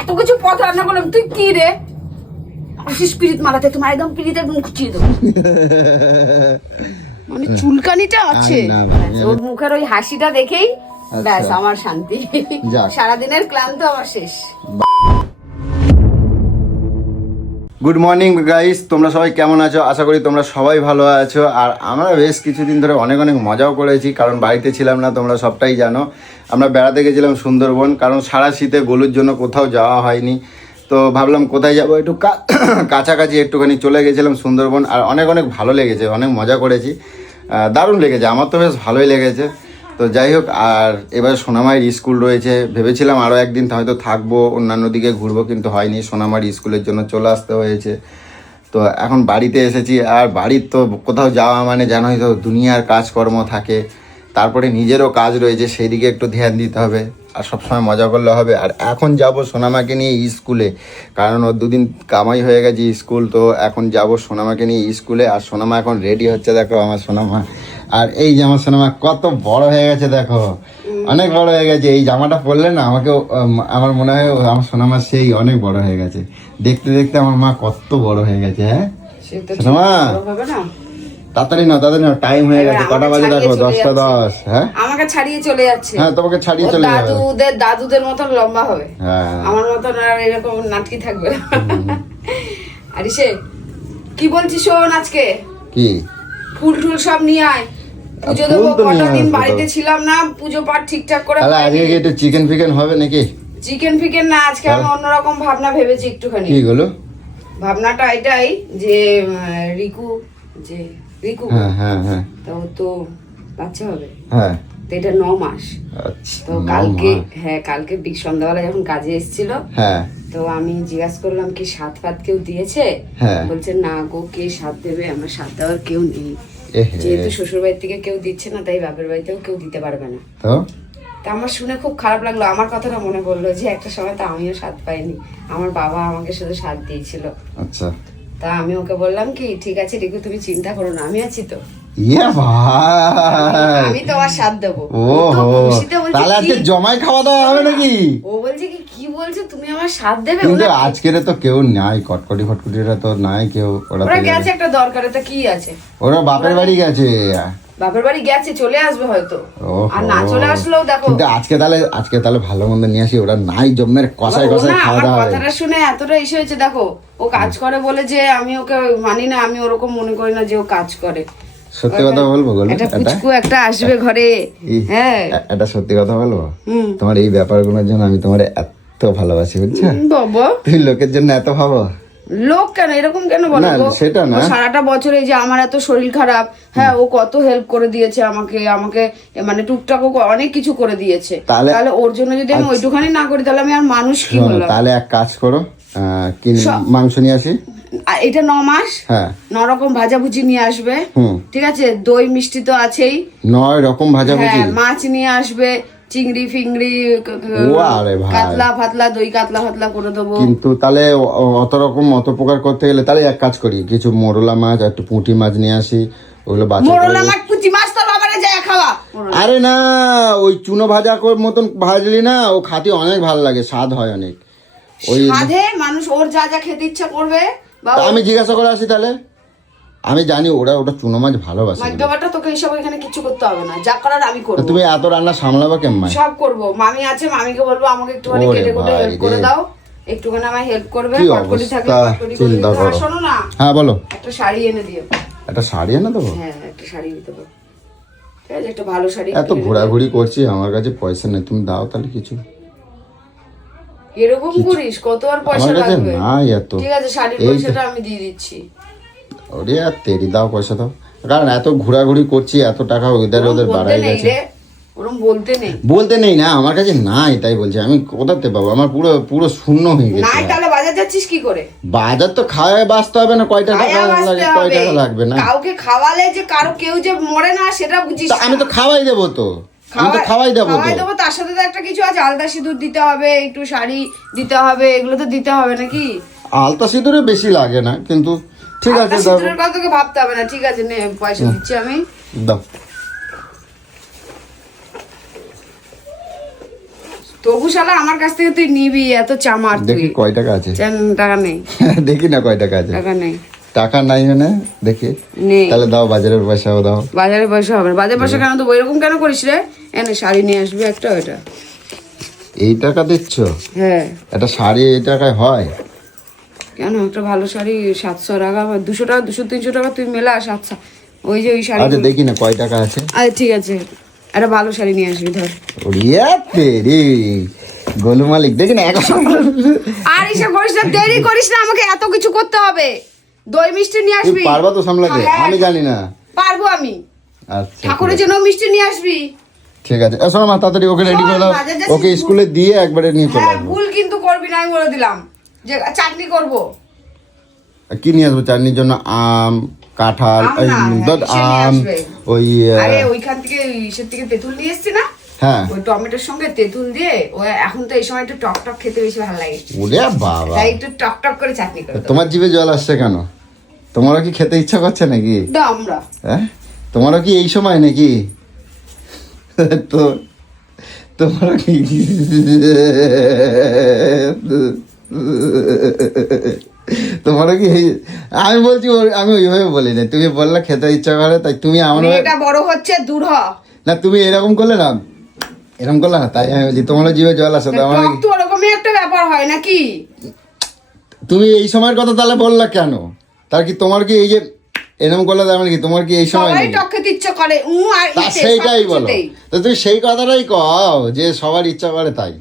এত কিছু পথ রান্না করলাম, তুই কি রে আসিস পিরিত মারাতে? তোমার একদম পিরিত একদম খুঁচিয়ে দেবো। মানে চুলকানিটা আছে ওর মুখের ওই হাসিটা দেখেই ব্যাস আমার শান্তি, সারাদিনের ক্লান্ত আমার শেষ। গুড মর্নিং গাইস, তোমরা সবাই কেমন আছো? আশা করি তোমরা সবাই ভালো আছো। আর আমরা বেশ কিছুদিন ধরে অনেক মজাও করেছি, কারণ বাড়িতে ছিলাম না, তোমরা সবটাই জানো। আমরা বেড়াতে গেছিলাম সুন্দরবন, কারণ সারা শীতে গলুর জন্য কোথাও যাওয়া হয়নি। তো ভাবলাম কোথায় যাবো, একটু কাছাকাছি একটুখানি চলে গেছিলাম সুন্দরবন। আর অনেক ভালো লেগেছে, অনেক মজা করেছি, দারুণ লেগেছে, আমার তো বেশ ভালোই লেগেছে। তো যাই হোক, আর এবার সোনামায়ের স্কুল রয়েছে, ভেবেছিলাম আরও একদিন হয়তো থাকবো, অন্যান্য দিকে ঘুরবো, কিন্তু হয়নি। সোনামার স্কুলের জন্য চলে আসতে হয়েছে। তো এখন বাড়িতে এসেছি, আর বাড়ির তো কোথাও যাওয়া মানে জানোই তো, দুনিয়ার কাজকর্ম থাকে, তারপরে নিজেরও কাজ রয়েছে, সেই দিকে একটু ধ্যান দিতে হবে। আর সবসময় মজা করলে হবে। আর এখন যাব সোনামাকে নিয়ে স্কুলে, কারণ ওর দুদিন কামাই হয়ে গেছে স্কুল। তো এখন যাব সোনামাকে নিয়ে স্কুলে। আর সোনামা এখন রেডি হচ্ছে, দেখো আমার সোনামা। আর এই যে আমার সোনামা কত বড় হয়ে গেছে, দেখো অনেক বড় হয়ে গেছে। এই জামাটা পরলে না আমাকে, আমার মনে হয় আমার সোনামা সেই অনেক বড় হয়ে গেছে। দেখতে দেখতে আমার মা কত বড় হয়ে গেছে। হ্যাঁ সোনামা, তাড়াতাড়ি না টাইম হয়ে গেছে। কটা বাজে দেখো? 10:10। হ্যাঁ আমাকে ছাড়িয়ে চলে যাচ্ছে। হ্যাঁ, তোমাকে ছাড়িয়ে চলে যাবে। দাদুদের মতন লম্বা হবে, হ্যাঁ আমার মতন আর এরকম নাটকি থাকবে না। আরিসে কি বলছিস? শোন, আজকে কি ফুল টুল সব নিয়ে আয়, পুজো দেবো। কটা দিন বাড়িতে ছিলাম না, পুজো পাঠ ঠিকঠাক করে। তাহলে আজকে কি একটু চিকেন ফিকেন হবে নাকি? চিকেন ফিকেন না, আজকে আমি অন্যরকম ভাবনা ভেবেছি একটুখানি। কি হলো ভাবনাটা এটাই যে রিকু হ্যাঁ তো বাচ্চা হবে। হ্যাঁ, তো এটা 9 মাস। আচ্ছা, তো কালকে সন্ধ্যাবেলা যখন কাজে এসেছিল, হ্যাঁ তো আমি জিজ্ঞাসা করলাম কি সাত ফাত কেউ দিয়েছে? হ্যাঁ, বলছে না গো, কে সাত দেবে, আমার সাত দেওয়ার কেউ নেই। এহে, যেহেতু শ্বশুর বাড়ি থেকে কেউ দিচ্ছে না, তাই বাপের বাড়িতেও কেউ দিতে পারবে না। তো তা আমার শুনে খুব খারাপ লাগলো। আমার কথাটা মনে পড়লো যে একটা সময় তো আমিও সাত পাইনি, আমার বাবা আমাকে শুধু সাত দিয়েছিল। আচ্ছা, তা আমি ওকে বললাম কি ঠিক আছে রিকু, তুমি চিন্তা করো না, আমি আছি তো। ইয়ে ভাই, আমি তোমার সাথ দেবো। তাহলে আজকে জমাই খাওয়া দাওয়া হবে নাকি? ও বলছে কি বলছো তুমি আমার সাথ দেবে? কিন্তু আজকের তো কেউ নাই, ফটকটিরা তো নাই কেউ। ওরা গেছে একটা দরকারে, তা কি আছে, ওরা বাপের বাড়ি গেছে। বাপের বাড়ি গেছে, চলে আসবে হয়তো। আর না চলে আসলেও দেখো। কিন্তু আজকে তাহলে ভালো মন্দ নিয়ে আসি, ওরা নাই জমের কষাই খাওয়া দাওয়া। কথাটা শুনে এতটা ইসে হয়েছে, দেখো ও কাজ করে বলে যে আমি ওকে মানি না, আমি ওরকম মনে করি না যে ও কাজ করে। সত্যি কথা বলবো, একটা পুচকু একটা আসবে ঘরে। হ্যাঁ, এটা সত্যি কথা বলবো, তোমার এই ব্যাপারগুলোর জন্য আমি তোমার এত ভালোবাসি, বুঝছো বাবা? তুমি লোকের জন্য এত ভাবো। লোক কেন, এরকম কেন বলো? সেটা না, সারাটা বছর এই যে আমার এত শরীর খারাপ, হ্যাঁ ও কত হেল্প করে দিয়েছে আমাকে মানে টুকটাক অনেক কিছু করে দিয়েছে। তাহলে ওর জন্য যদি আমি ওইটুখানি না করি, তাহলে আমি আর মানুষ কি হলাম? তাহলে এক কাজ করো, মাংস নিয়ে আসি। এটা 9 মাস, হ্যাঁ 9 রকম ভাজাভুজি নিয়ে আসবে, ঠিক আছে? দই মিষ্টি তো আছেই, 9 রকম ভাজাভুজি। মাছ নিয়ে আসবে, চিংড়ি ফিংড়ি, কাতলা ফাতলা, দই কাতলা ফাতলা করে দেবো। কিন্তু তাহলে অত প্রকার করতে গেলে তাহলে এক কাজ করি, কিছু মোরলা মাছ, একটু পুঁটি মাছ নিয়ে আসি। ওগুলো মোরলা মাছ পুঁটি মাছ তো বাবারে যায় খাওয়া। আরে না, ওই চুনো ভাজা মতন ভাজলি না, ও খাতে অনেক ভালো লাগে, স্বাদ হয় অনেক। ওই স্বাদে মানুষ ওর যা খেতে ইচ্ছা করবে। আমি জিজ্ঞাসা করে আসি তাহলে, আমি জানি ওটা চুনো মাছ ভালোবাসে। মাইক্রোবাটা তোকে এইসব এখানে কিছু করতে হবে না, যা করার আমি করব। তুমি এত রান্না সামলাবা কেমন? সব করব, মামি আছে, মামিকে বলবো আমাকে একটুখানি কেটে কুটে হেল্প করে দাও, একটুখানি আমায় হেল্প করবে। কটকটি থাকে, কটকটি করে। শোনো না, হ্যাঁ বলো। একটা শাড়ি এনে দিও। একটা শাড়ি এনে দেবো? হ্যাঁ একটা শাড়ি দিতে পারো, ঠিক আছে? একটা ভালো শাড়ি। এত ঘোরাঘুরি করছি, আমার কাছে পয়সা নেই, তুমি দাও তাহলে কিছু। এরকম করিস, কত আর পয়সা লাগবে? ঠিক আছে, শাড়ির পয়সাটা আমি দিয়ে দিচ্ছি। ওরে আর তেরি দাও, পয়সা দাও, কারণ এত ঘোরাঘুরি করছি, এত টাকা ওদের বাড়াই গেছে। ওরকম বলতে নেই না, আমার কাছে নাই, তাই বলছি। আমি কোথাতে পাবো? আমার পুরো শূন্য হয়ে গেছে। নাই তাহলে বাজার যাচ্ছিস কি করে? বাজার তো খাওয়ায় বাঁচতে হবে না, কয়টা টাকা লাগবে না? কাউকে খাওয়ালে যে কেউ যে মরে না সেটা বুঝিস। আমি তো খাওয়াই দেবো, তো আমি তো খাওয়াই দেবো। তার সাথে তো একটা কিছু আছে, আলতা সিঁদুর দিতে হবে, একটু শাড়ি দিতে হবে, এগুলো তো দিতে হবে নাকি? আলতা সিঁদুরে বেশি লাগে না, কিন্তু ঠিক আছে দাও। সিঁদুরের কথা তোকে ভাবতে হবে না, ঠিক আছে? নে পয়সা দিচ্ছি আমি, দাও। তবু শালা আমার কাছ থেকে তুই নিবি, এত চামার তুই। দেখি কয় টাকা আছে। টাকা নেই। দেখি না কয় টাকা আছে। টাকা নেই। টাকা নাই মানে দেখি নেই। তাহলে দাও, বাজারের পয়সাও দাও। বাজারের পয়সা হবে না। বাজারের পয়সা কেন তো ওইরকম কেন করিস রে? এনে শাড়ি নিয়ে আসবি একটা। ওইটা এই টাকা দিচ্ছ? হ্যাঁ। একটা শাড়ি এই টাকায় হয়? কেন, একটা ভালো শাড়ি 700 টাকা বা 200 টাকা, 200-300 টাকা তুই মেলা 700। ওই যে ওই শাড়ি। আচ্ছা দেখি না কয় টাকা আছে। আচ্ছা ঠিক আছে, একটা ভালো শাড়ি নিয়ে আসবি ধর। ওরিয়া তেরি গোলু মালিক, দেখি না আর এসব করিস না, দেরি করিস না, আমাকে এত কিছু করতে হবে। দই মিষ্টি নিয়ে আসবি। পারবা তো সামলাতে? হ্যাঁ, আমি জানি না। পারবো আমি। আচ্ছা ঠাকুরের জন্য মিষ্টি নিয়ে আসবি। ঠিক আছে। শোনো মা, তাড়াতাড়ি ওকে রেডি করে দাও। বাজার যাচ্ছিস? ওকে স্কুলে দিয়ে একবারে নিয়ে চলে হ্যাঁ, আসবো। ভুল কিন্তু করবি না, আমি বলে দিলাম যে চাটনি করব। কি নিয়ে আসবো চাটনির জন্য? আম, কাঁঠাল, আম না, ইসে নিয়ে আম, আসবে। ওই আরে ওইখান থেকে ইসের থেকে তেঁতুল নিয়ে এসছি না, হ্যাঁ। ওই টমেটোর সঙ্গে তেঁতুল দিয়ে, ও এখন তো এই সময় একটু টক টক খেতে বেশি ভালো লাগে, ওরে বাবা, তাই একটু টক টক করে চাটনি করে দাও। তোমার জিভে জল আসছে কেন? তোমারও কি খেতে ইচ্ছা করছে নাকি? দাও আমরা। হ্যাঁ, তোমারও কি এই সময় নাকি? তো তোমারও কি তোমারও কি আমি বলছি আমি ওইভাবে বলি না, তুমি বললে খেতে ইচ্ছা করে তাই তুমি আমার মেয়েটা বড় হচ্ছে, দূর হ। না, তুমি এরকম করলে না, এরকম করলে না, তাই আমি বলছি তোমারও জিভে জল আসে। তো আমার টক তো ওরকমই একটা ব্যাপার হয় নাকি? তুমি এই সময়ের কথা তাহলে বললা কেন? তার কি তোমার কি এই যে এরকম করলে তার মানে কি তোমার কি এই সময় সবাই নেই? টক খেতে ইচ্ছা করে, আর তা ইতে, সেইটাই বলো। সবকিছুতেই। তো তুমি সেই কথাটাই কও যে সবার ইচ্ছা করে তাই।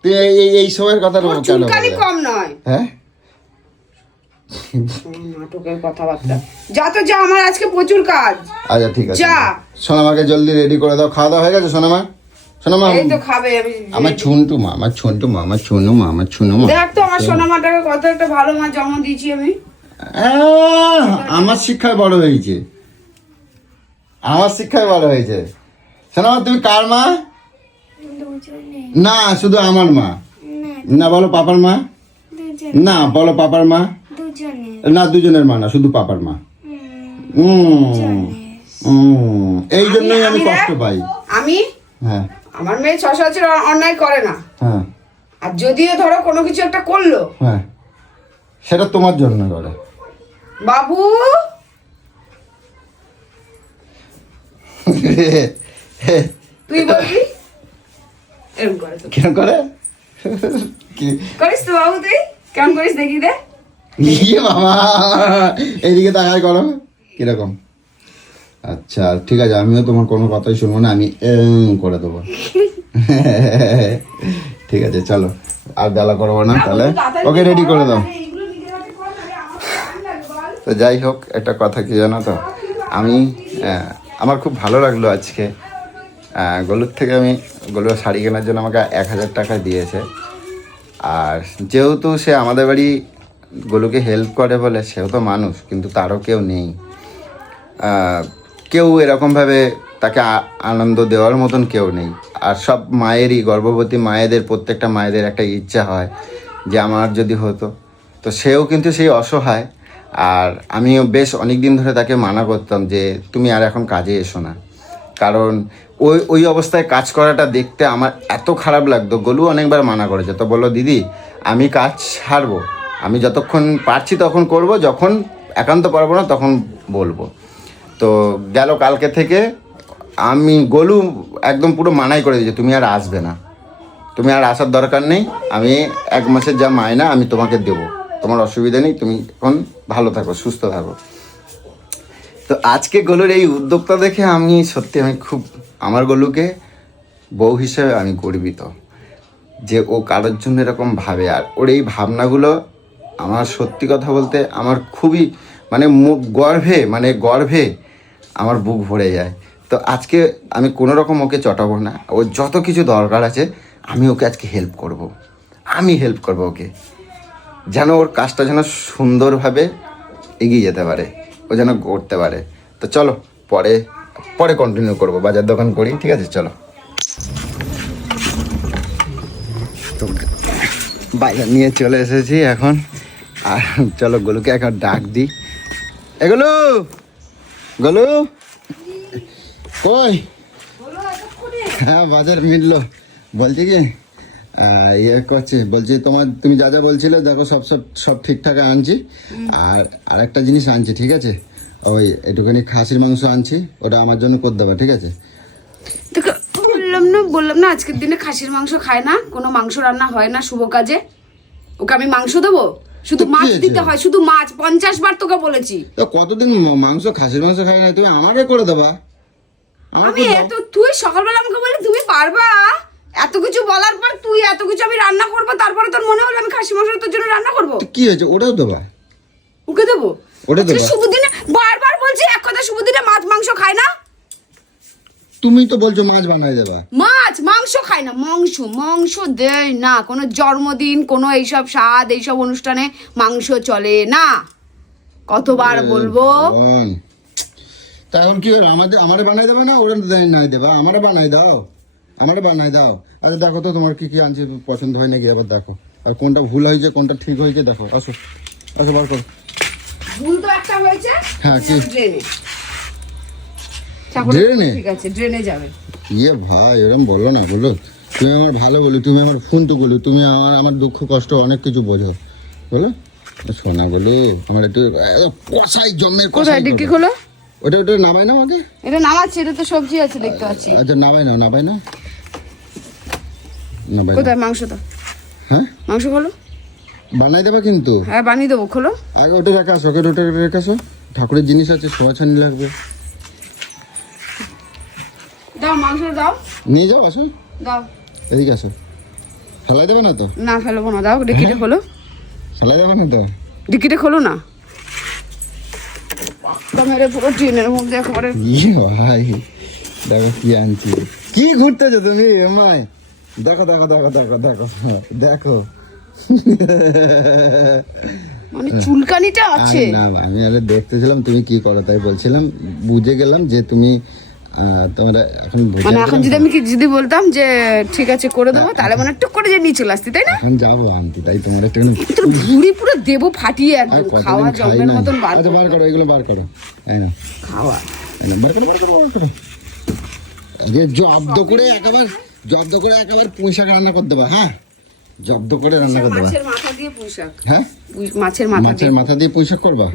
তুই এই সময়ের কথা তোর কেন চুলকানি বললে? কম নয়। হ্যাঁ, নাটকের কথাবার্তা। যা তো যা, আমার আজকে প্রচুর কাজ। আচ্ছা ঠিক আছে। যা। সোনামাকে জলদি রেডি করে দাও। খাওয়া দাওয়া হয়ে গেছে সোনামা? সোনামা, এই তো খাবে। আমার ছুনটু মা, আমার ছুনটু মা, আমার ছুনু মা, আমার ছুনু মা। দেখ তো আমার সোনা মাটাকে কত একটা ভালো মা জন্ম দিয়েছি আমি। আমার শিক্ষায় বড় হয়েছে, আমার শিক্ষায় বড় হয়েছে। সোনামা তুমি কার মা? না, শুধু আমার মা। না, বলো পাপার মা। না, বলো পাপার মা। না, দুজনের মা না, শুধু পাপার মা। এই জন্যই আমি কষ্ট পাই। আমি হ্যাঁ আমার মেয়ে 6 বছর অন্যায় করে না, হ্যাঁ আর যদিও ধরো কোনো কিছু একটা করলো, হ্যাঁ, সেটা তোমার জন্য করে। বাবু তুই বলবি এরকম করে তো। কেন করে? কি করিস তো বাবু, তুই কেমন করিস দেখি দে। ইয়ে মামা, এইদিকে তাকায় করো কিরকম। আচ্ছা ঠিক আছে, আমিও তোমার কোনো কথাই শুনবো না, আমি করে দেবো। ঠিক আছে চলো, আর বেলা করবো না তাহলে। ওকে রেডি করে দাও। তো যাই হোক, একটা কথা কি জানো তো, আমি আমার খুব ভালো লাগলো আজকে গলুর থেকে আমি গলুর শাড়ি কেনার জন্য আমাকে 1000 টাকা দিয়েছে। আর যেহেতু সে আমাদের বাড়ি গলুকে হেল্প করে বলে, সেও তো মানুষ, কিন্তু তারও কেউ নেই, কেউ এরকমভাবে তাকে আনন্দ দেওয়ার মতন কেউ নেই। আর সব মায়েরই, গর্ভবতী মায়েদের, প্রত্যেকটা মায়েদের একটা ইচ্ছা হয় যে আমার যদি হতো। তো সেও কিন্তু সেই অসহায়। আর আমিও বেশ অনেক দিন ধরে তাকে মানা করতাম যে তুমি আর এখন কাজে এসো না, কারণ ওই অবস্থায় কাজ করাটা দেখতে আমার এত খারাপ লাগতো। গলু অনেকবার মানা করেছে, তো বললো দিদি আমি কাজ ছাড়বো, আমি যতক্ষণ পারছি তখন করব, যখন একান্ত পারবো না তখন বলবো। তো গেল কালকে থেকে আমি গলু একদম পুরো মানাই করে দিয়েছি, তুমি আর আসবে না, তুমি আর আসার দরকার নেই, আমি 1 মাসের যা মায়না আমি তোমাকে দেবো, তোমার অসুবিধা নেই, তুমি এখন ভালো থাকো, সুস্থ থাকো। তো আজকে গলুর এই উদ্যোগটা দেখে আমি সত্যি, আমি খুব, আমার গলুকে বউ হিসেবে আমি গর্বিত যে ও কারোর জন্য এরকম ভাবে। আর ওর এই ভাবনাগুলো আমার সত্যি কথা বলতে আমার খুবই গর্ভে আমার বুক ভরে যায়। তো আজকে আমি কোনো রকম ওকে চটাবো না, ওর যত কিছু দরকার আছে আমি ওকে আজকে হেল্প করব ওকে, যেন ওর কাজটা যেন সুন্দরভাবে এগিয়ে যেতে পারে, ও যেন করতে পারে। তো চলো পরে কন্টিনিউ করবো, বাজার দোকান করি, ঠিক আছে চলো। তো বাজার নিয়ে চলে এসেছি এখন, আর চলো গলুকে এখন ডাক দিই। এগুলো গলু কই? হ্যাঁ বাজার মিললো, বলছি কি ইয়ে করছি, বলছি তুমি যা যা বলছিলে দেখো সব সব সব ঠিকঠাক আনছি। আর আরেকটা জিনিস আনছি, ঠিক আছে? ওই একটুখানি খাসির মাংস আনছি, ওটা আমার জন্য করে দেবে, ঠিক আছে? দেখো বললাম না আজকের দিনে খাসির মাংস খায় না, কোনো মাংস রান্না হয় না শুভ কাজে। ওকে আমি মাংস দেবো? শুধু তো কি মাছ হয়েছে? দিতে হয়, শুধু মাছ। 50 বার তোকে বলেছি। তো কতদিন খাসির মাংস খাই না, তুমি আমাকে করে দেবা? আমার আমি এত, তুই সকালবেলা আমাকে বলে তুমি পারবা, এত কিছু বলার পর তুই এত কিছু আমি রান্না করবো, তারপরে তোর মনে হলো আমি খাসি মাংস তোর জন্য রান্না করবো? কি হয়েছে, ওটাও দেবা? ওকে দেবো? ওটা দেবো। আজকে শুভ দিনে বারবার বলছি এক কথা, শুভ দিনে মাছ মাংস খায় না। তুমি তো বলছো মাছ বানাই দেবা। মাছ মাংস খায় না, মাংস মাংস দেয় না। কোনো জন্মদিন, কোনো এইসব স্বাদ, এইসব অনুষ্ঠানে মাংস চলে না। কতবার বলবো? ভগবান। তা এখন কি হলো, আমারে বানাই দেবে না? ওরা নাই দেবা, আমারে বানাই দাও, আমারে বানাই দাও। আরে দেখো তো তোমার কি কি আনছে, পছন্দ হয় নাকি এবার দেখো, আর কোনটা ভুল হয়েছে কোনটা ঠিক হয়েছে দেখো। আসো আসো, বার করো। ভুল তো একটা হয়েছে। হ্যাঁ, কি? ড্রেনে। ড্রেনে? ঠিক আছে, ড্রেনে যাবে। ইয়ে ভাই, এরকম বলো না, বলো। তুমি আমার ভালো বলি, তুমি আমার ফোন তো বলি, তুমি আমার দুঃখ কষ্ট অনেক কিছু বোঝো, বলো। শোনা বলি, আমার একটু কষাই জমের কোথায় ডিক্কি খোলো? ওটা নামাই না আমাকে। এটা নামাচ্ছে, এটা তো সবজি আছে দেখতে পাচ্ছি। আচ্ছা নামাই না, নামাই না। কোথায় মাংস? তো হ্যাঁ, মাংস খোলো। বানাই দেবা কিন্তু। হ্যাঁ বানিয়ে দেবো, খোলো। আগে ওটা রেখে আসো, ওটা রেখে আসো। ঠাকুরের জিনিস আছে, সোয়াছানি লাগবে। দাও মাংস দাও, নিয়ে যাও, আসো। দাও। এদিকে আসো। ফেলাই দেবে না তো? না ফেলবো না, দাও। ডিক্কিটা খোলো, ফেলাই দেবে না তো? ডিক্কিটা খোলো না। মেরে পুরো ট্রেনের মধ্যে একেবারে। ইয়ে ভাই, দেখো কি আনছি। কি ঘুরতেছো তুমি আমায়? দেখো দেখো দেখো দেখো দেখো দেখো। মানে চুলকানিটা আছে। আরে না, আমি আরে দেখতেছিলাম তুমি কি করো, তাই বলছিলাম। বুঝে গেলাম যে তুমি তোমরা এখন মানে এখন যদি আমি যদি বলতাম যে ঠিক আছে করে দেবো, তাহলে মানে টুক করে যে নিয়ে চলে আসতি, তাই না? এখন যাবো আনতে, তাই তোমার একটু তোর ভুড়ি পুরো দেবো ফাটিয়ে একদম, খাওয়া জমের মতন বার আচ্ছা, বার করো এগুলো, বার করো। এই না, খাওয়া। এই না, বার করো বার করো বার করো। আরে জব্দ করে একেবারে পুঁই শাক রান্না করে দেবা। হ্যাঁ, জব্দ করে রান্না করে দেবা। মাছের মাথা দিয়ে পুঁই শাক। হ্যাঁ, মাছের মাথা দিয়ে। মাছের মাথা দিয়ে পুঁই শাক করবা।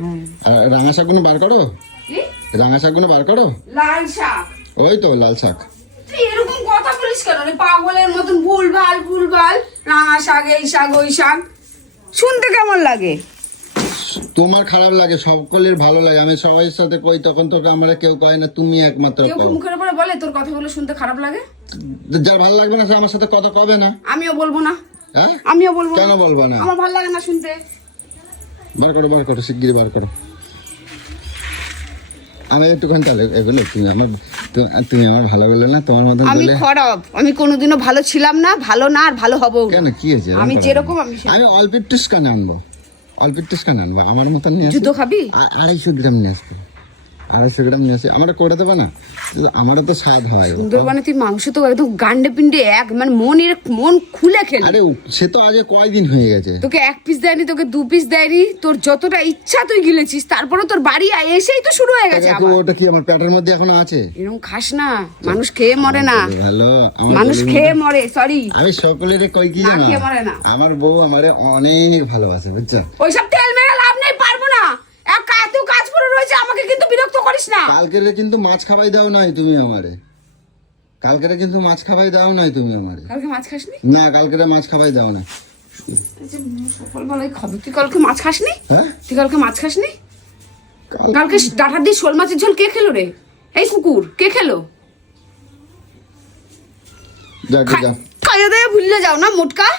আর রাঙা শাকগুলো বার করো, কি? রাঙা শাকগুলো বার করো। লাল শাক। ওই তো লাল শাক। তুই এরকম কথা বলিস কেন রে? পাগলের মতন ভুলভাল। রাঙা শাক, এই শাক, ওই শাক, শুনতে কেমন লাগে? তোমার খারাপ লাগে, সকলের ভালো লাগে। আমি সবাই সাথে কই, তখন তোকে আমরা কেউ কয় না, তুমি একমাত্র কেউ কও। মুখের উপরে বলে তোর কথাগুলো শুনতে খারাপ লাগে? যার ভালো লাগবে না সে আমার সাথে কথা কবে না। আমিও বলবো না। হ্যাঁ, আমিও বলবো কেন বলবো না? আমার ভালো লাগে না শুনতে। বার করো শিগগিরই বার করো। আমি একটুখানি তাহলে এগুলো তুমি আমার ভালো বলে না, তোমার মতন আমি বলে। খারাপ, আমি কোনোদিনও ভালো ছিলাম না, ভালো না, আর ভালো হবো কেন, কি হয়েছে? আমি যেরকম আমি আমি অল্প একটু কানে আনবো, আমার মতন নিয়ে জুতো খাবি? 250 গ্রাম নিয়ে আসবো, 250 গ্রাম নিয়ে আসি। আমরা করে দেবো না, আমারও তো স্বাদ হয়। সুন্দরবনে তুই মাংস তো একদম গান্ডে পিন্ডে এক মানে মন খুলে খেলি। আরে সে তো আজ কয়দিন হয়ে গেছে। তোকে 1 পিস দেয়নি, তোকে 2 পিস দেয়নি, তোর যতটা ইচ্ছা তুই গিলেছিস, তারপরে তোর বাড়ি এসেই তো শুরু হয়ে গেছে আবার। ওটা কি আমার পেটের মধ্যে এখনো আছে? এরকম খাস না, মানুষ খেয়ে মরে না। ভালো, মানুষ খেয়ে মরে, সরি। আমি সকলের কই কি না জানো, খেয়ে মরে না। আমার বউ আমারে অনেক ভালোবাসে, বুঝছো? ওইসব তেল মেরে লাভ নেই, পারবো না। এত কাজ পড়ে রয়েছে, আমাকে কিন্তু বিরক্ত করিস না। কালকের কিন্তু মাছ খাবাই দাও নাই তুমি আমারে, কালকের কিন্তু মাছ খাবাই দাও নাই তুমি আমারে। কালকে মাছ খাসনি? না, কালকের মাছ খাবাই দাও না। সকালবেলায় খাবি। তুই কালকে মাছ খাসনি? হ্যাঁ, তুই কালকে মাছ খাসনি? কালকে ডাটা দিয়ে শোল মাছের ঝোল কে খেলো রে? এই কুকুর কে খেলো? যাও যাও, খাইয়ে দিয়ে ভুললে যাও না মোটকা।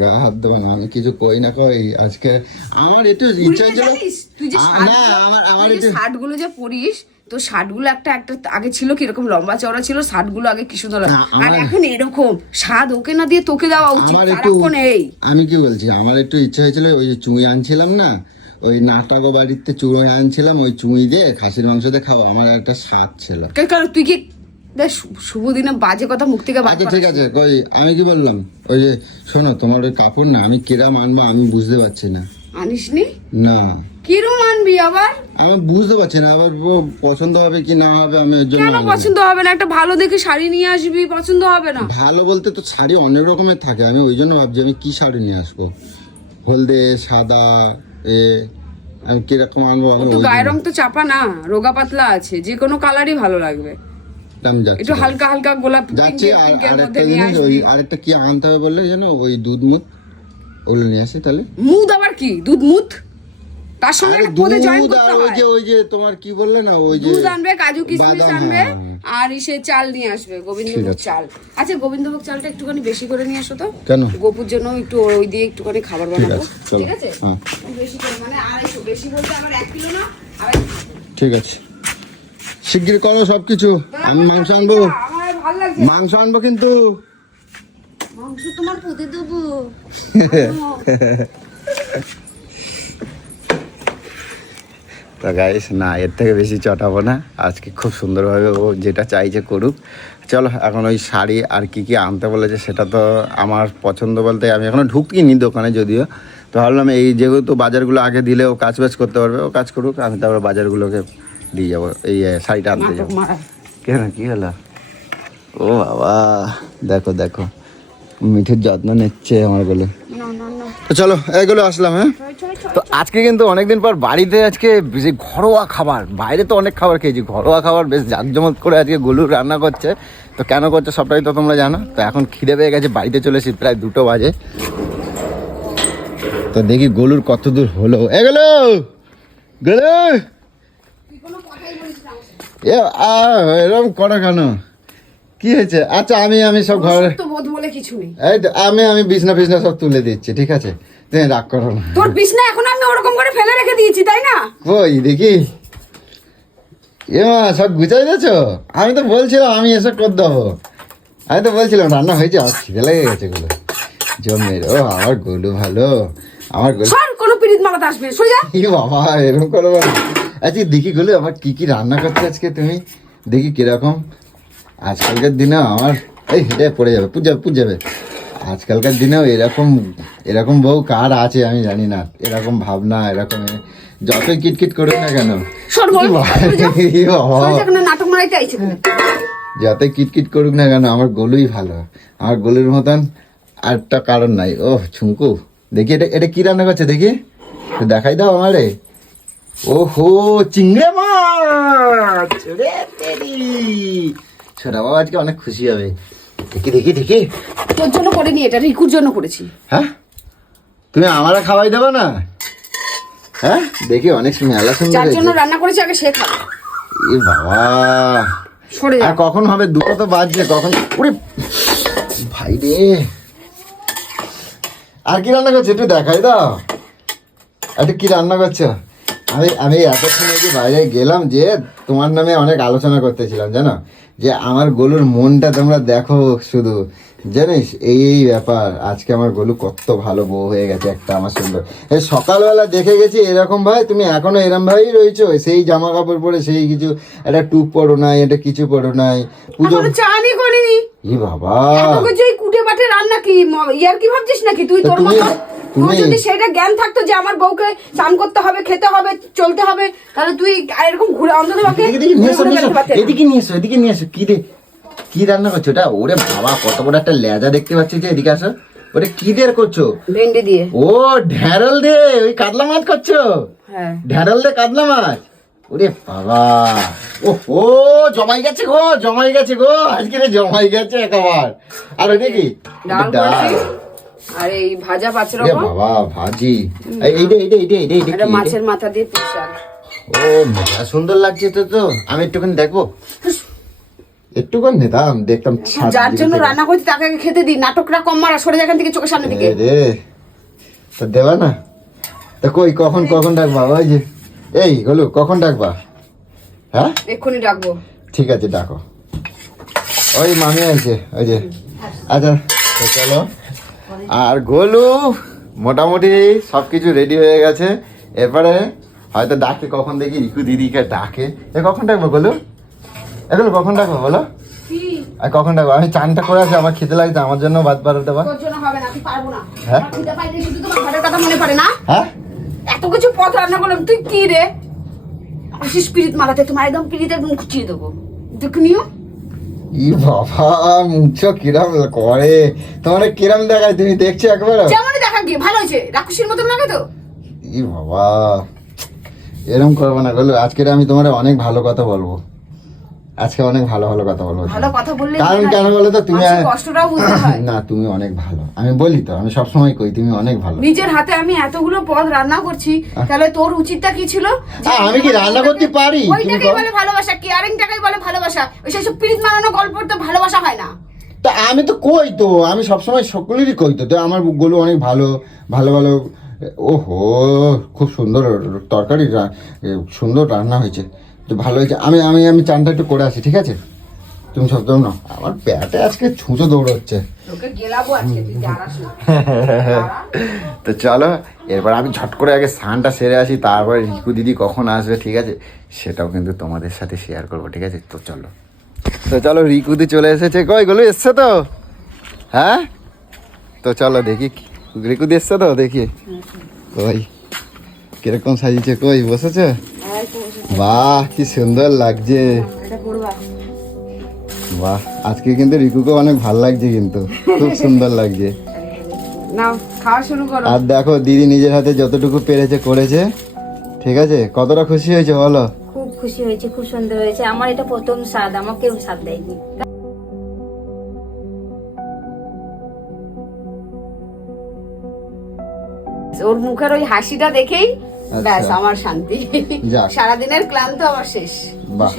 গা হাত দেবো না, আমি কিছু কই না কই। আজকে আমার একটু ইচ্ছা ছিল। তুই যে না, আমার একটু শার্ট গুলো যে পরিস, তো শার্ট গুলো একটা আগে ছিল কিরকম লম্বা চওড়া ছিল, শার্ট গুলো আগে কি সুন্দর লাগে। আর এখন এরকম স্বাদ ওকে না দিয়ে তোকে দেওয়া উচিত। আমার একটু, আমি কি বলছি, আমার একটু ইচ্ছা হয়েছিল, ওই যে চুঁই আনছিলাম না, ওই নাটক বাড়িতে চুঁই আনছিলাম, ওই চুঁই দিয়ে খাসির মাংস দিয়ে খাও, আমার একটা স্বাদ ছিল। কারণ তুই কি শুভ দিনে বাজে কথা মুখ থেকে বাদ আচ্ছা ঠিক আছে, কই আমি কি বললাম, ওই যে শোনো, তোমার ওই কাপড় না আমি কিরাম আনবো আমি বুঝতে পারছি না। আনিসনি? না, কিরম আনবি? আনবি আবার? আমি বুঝতে পারছি না আবার ও পছন্দ হবে কি না হবে, আমি এর জন্য কেন পছন্দ হবে না? একটা ভালো দেখে শাড়ি নিয়ে আসবি, পছন্দ হবে না? ভালো বলতে তো শাড়ি অনেক রকমের থাকে, আমি ওই জন্য ভাবছি আমি কি শাড়ি নিয়ে আসবো, হলদে সাদা আমি কিরকম আনবো। আমি তো গায়ের রং তো চাপা না, রোগা পাতলা আছে, যে কোনো কালারই ভালো লাগবে। একটু হালকা হালকা গোলাপ যাচ্ছে। আর আরেকটা জিনিস, ওই আরেকটা কি আনতে হবে বললে জানো, ওই দুধ মুধ ওগুলো নিয়ে আসি তাহলে। মুদ আবার কি? দুধ মুদ তার সঙ্গে একটা পদে জয়েন করতে হয়। ওই যে তোমার কি বললে না, ওই যে দুধ আনবে, কাজু কিশমিশ আনবে, আর সে চাল নিয়ে আসবে, গোবিন্দভোগ চাল। আচ্ছা গোবিন্দভোগ চালটা একটুখানি বেশি করে নিয়ে আসো তো। কেন? গোপুর জন্য একটু ওই দিয়ে একটুখানি খাবার বানাবো। ঠিক আছে, হ্যাঁ বেশি করে মানে 250, বেশি বলতে আমার 1 কিলো না, 250। ঠিক আছে, শিগগির করো সবকিছু। আমি মাংস আনবো, আমার ভালো লাগছে মাংস আনবো কিন্তু। মাংস তোমার পুঁতে দেবো। তো গাইস না, এর থেকে বেশি চটাবো না আজকে, খুব সুন্দরভাবে ও যেটা চাইছে করুক। চলো এখন ওই শাড়ি আর কি কি আনতে বলেছে সেটা তো আমার পছন্দ বলতে, আমি এখনো ঢুকিনি দোকানে যদিও, তো ভাবলাম এই যেহেতু বাজারগুলো আগে দিলে ও কাজ বাজ করতে পারবে, ও কাজ করুক, আমি তারপরে বাজারগুলোকে দিয়ে যাবো, এই শাড়িটা আনতে যাবো। কেন কি হলো? ও বাবা দেখো দেখো, মিঠের যত্ন নিচ্ছে আমার বলে। তো চলো এগুলো আসলাম। হ্যাঁ, তো আজকে কিন্তু অনেকদিন পর বাড়িতে আজকে বেশি ঘরোয়া খাবার, বাইরে তো অনেক খাবার খেয়েছি, ঘরোয়া খাবার বেশ জাঁকজমক করে আজকে গোলু রান্না করছে। তো কেন করছে সবটাই তো তোমরা জানো। তো এখন খিদে পেয়ে গেছে, বাড়িতে চলে এসেছি, প্রায় 2টো বাজে। তো দেখি গোলুর কত দূর হলো। এগুলো গোলু এরকম করো কেন, কি হয়েছে? আচ্ছা আমি সব ঘরে তো বোধ বলে কিছু নেই। এই তো আমি বিছনা ফিছনা সব তুলে দিচ্ছি, ঠিক আছে? তুমি রাগ করো না। তোর বিছনা এখন আমি ওরকম করে ফেলে রেখে দিয়েছি, তাই না? কই দেখি, মা সব গুছাই দিয়েছো? আমি তো বলছিলাম আমি এসে করে দেবো, আমি তো বলছিলাম রান্না হয়েছে, আমার খিদে লেগে গেছে গুলো জমের। ও আমার গোলু ভালো, আমার গোলু। সর, কোনো পিরিত মালাতে আসবে, সরে যা। ই বাবা এরকম করো না। আচ্ছা দেখি গোলু আমার কি কি রান্না করছে আজকে, তুমি দেখি কিরকম। আজকালকার দিনে আমার এই হেঁটে পড়ে যাবে, পুজ যাবে। আজকালকার দিনেও এরকম বউ কার আছে আমি জানি না, এরকম ভাবনা, এরকম যতই কিটকিট করুক না কেন, নাটক মারাইতে আইছে, যতই কিটকিট করুক না কেন, আমার গোলুই ভালো। আমার গোলুর মতন আরটা কারণ নাই। ও ছুঙ্কু দেখি এটা কি রান্না করছে দেখি, দেখাই দাও আমারে। ওহো চিংড়ি মাছ, ছোটা বাবা আজকে অনেক খুশি হবে। দেখি তোর জন্য করিনি, এটা রিকুর জন্য করেছি। হ্যাঁ, তুমি আমারে খাওয়াই দেবো না? হ্যাঁ দেখি অনেক মেলা সুন্দর, যার জন্য রান্না করেছি আগে সে খাবে। এ বাবা সরে যা। আর কখন হবে? 2টো তো বাজছে, কখন? ওরে ভাই রে, আর কি রান্না করছো একটু দেখাই দাও, একটু কি রান্না করছো? আমি এতক্ষণ আগে বাইরে গেলাম, যে তোমার নামে অনেক আলোচনা করতেছিলাম জানো, যে আমার গোলুর মনটা তোমরা দেখো শুধু, জানিস এই ব্যাপার। আজকে আমার গোলু কত ভালো বউ হয়ে গেছে একটা, আমার সুন্দর। এই সকালবেলা দেখে গেছি এরকম ভাই, তুমি এখনো এরম ভাই রয়েছো, সেই জামা কাপড় পরে, সেই কিছু একটা টুপ পরো নাই, এটা কিছু পরো নাই, পুজো চানি করিনি। ই বাবা কুটে বাটে রান্না কি ইয়ার কি ভাবছিস নাকি তুই? তোর মতো যদি সেটা জ্ঞান থাকতো যে আমার বউকে স্নান করতে হবে, খেতে হবে, চলতে হবে, তাহলে তুই এরকম ঘুরে অন্তত এদিকে নিয়ে এসো। কি রান্না করছো ওটা? ওরে বাবা কত বড় একটা লেজা দেখতে পাচ্ছি, যে এদিকে আসো। ওটা কি দিয়ে করছো? ভেন্ডি দিয়ে। ও ঢ্যাঁড়ল দিয়ে ওই কাতলা মাছ করছো? হ্যাঁ ঢ্যাঁড়ল দিয়ে কাতলা মাছ। ওরে বাবা ও জমাই গেছে গো আজকে, জমাই গেছে একেবারে। আর ওইটা কি? ডাল আর এই ভাজা 5 রকম। বাবা ভাজি, এইটা মাছের মাথা দিয়ে পিস শাক। ও মেলা সুন্দর লাগছে তো। আমি একটুখানি দেখবো, একটুখানি দেখতাম। যার জন্য রান্না করছি তাকে খেতে দিই। নাটকটা কম মারা, সরে যা এখান থেকে, চোখের সামনে থেকে। রে তা দেবা না? তা কই কখন ডাকবা? ওই যে এই গোলু কখন ডাকবা? হ্যাঁ এক্ষুনি ডাকবো। ঠিক আছে ডাকো, ওই মামি আছে ওই যে। আচ্ছা তো চলো। আর গোলু মোটামুটি সবকিছু রেডি হয়ে গেছে, এরপরে হয়তো ডাকে কখন, দেখি রিকু দিদিকে ডাকে। কখন ডাকবো গোলু? এখন কখন ডাকবো বলো? আর কখন ডাকবো? আমি চানটা করে আছি, আমার খেতে লাগছে, আমার জন্য ভাত বাড়াতে দেবা। তোর জন্য হবে না, তুই পারবো না। হ্যাঁ খিদে পাইলে শুধু তোমার ঘরের কথা মনে পড়ে না? হ্যাঁ এত কিছু পথ রান্না করলাম, তুই কি রে আসিস পিরিত মারাতে? তোমার একদম পিরিত একদম খুঁচিয়ে দেবো, দেখে নিও। ই বাবা, মুছো কিরম করে, তোমার কিরম দেখায়, তুমি দেখছো একবার? যেমনই দেখা গিয়ে ভালো হয়েছে, রাক্ষসীর মতন লাগে তো। ই বাবা, এরকম করবো না গেলো। আজকে আমি তোমার অনেক ভালো কথা বলবো, আজকে অনেক ভালো ভালো কথা বলবো। ভালো কথা বললে কারণ কেন বলো তো, তুমি মানুষের কষ্টটাও বুঝতে হয়। না, তুমি অনেক ভালো, আমি বলি তো, আমি সবসময় কই তুমি অনেক ভালো। নিজের হাতে আমি এতগুলো পদ রান্না করছি, তাহলে তোর উচিতটা কি ছিল? আমি কি রান্না করতে পারি? ওইটাকেই বলে ভালোবাসা, কেয়ারিংটাকেই বলে ভালোবাসা। ওই সব পিরিত মারানো গল্প তো ভালোবাসা হয় না। তা আমি তো কই তো, আমি সবসময় সকলেরই কই তো, আমার গোলু অনেক ভালো ভালো ভালো। ওহো, খুব সুন্দর তরকারি, সুন্দর রান্না হয়েছে, তো ভালো হয়েছে। আমি আমি আমি চানটা একটু করে আসি, ঠিক আছে? তুমি সব না, আমার পেটে আজকে ছুঁচো দৌড়চ্ছে। তোকে গেলাবো আজকে, তুই জানাস না। তো চলো, এরপর আমি ঝট করে আগে স্নানটা সেরে আসি, তারপরে রিকু দিদি কখন আসবে, ঠিক আছে, সেটাও কিন্তু তোমাদের সাথে শেয়ার করবো, ঠিক আছে? তো চলো, তো চলো, রিকুদি চলে এসেছে। কই গেলো, এসছে তো? হ্যাঁ, তো চলো দেখি, রিকুদি এসছে তো, দেখি কই কিরকম সাজিয়েছে। কই বসেছে? বাহ, কি সুন্দর লাগছে। বাহ, আজকে কিন্তু রিকুকে অনেক ভালো লাগছে, কিন্তু খুব সুন্দর লাগছে। নাও খাওয়া শুরু করো। আর দেখো, দিদি নিজের হাতে যতটুকু পেরেছে করেছে, ঠিক আছে? কতটা খুশি হয়েছে বলো? খুব খুশি হয়েছে, খুব সুন্দর হয়েছে। আমার এটা প্রথম স্বাদ, আমার কেউ স্বাদ দেয়নি। ওর মুখের ওই হাসিটা দেখেই ব্যাস আমার শান্তি। যাক। সারাদিনের ক্লান্ত আমার শেষ। বাহ,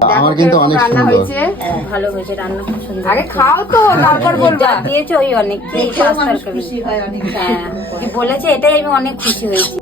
দেখো আমার কিন্তু কিরকম অনেক রান্না সুন্দর। হয়েছে। খুব ভালো হয়েছে, রান্না খুব সুন্দর। আগে খাও তো, তারপর বলবা। যা দিয়েছো ওই অনেক, এই পাঁচ তরকারি। হ্যাঁ, কি বলেছে, এটাই আমি অনেক খুশি হয়েছি।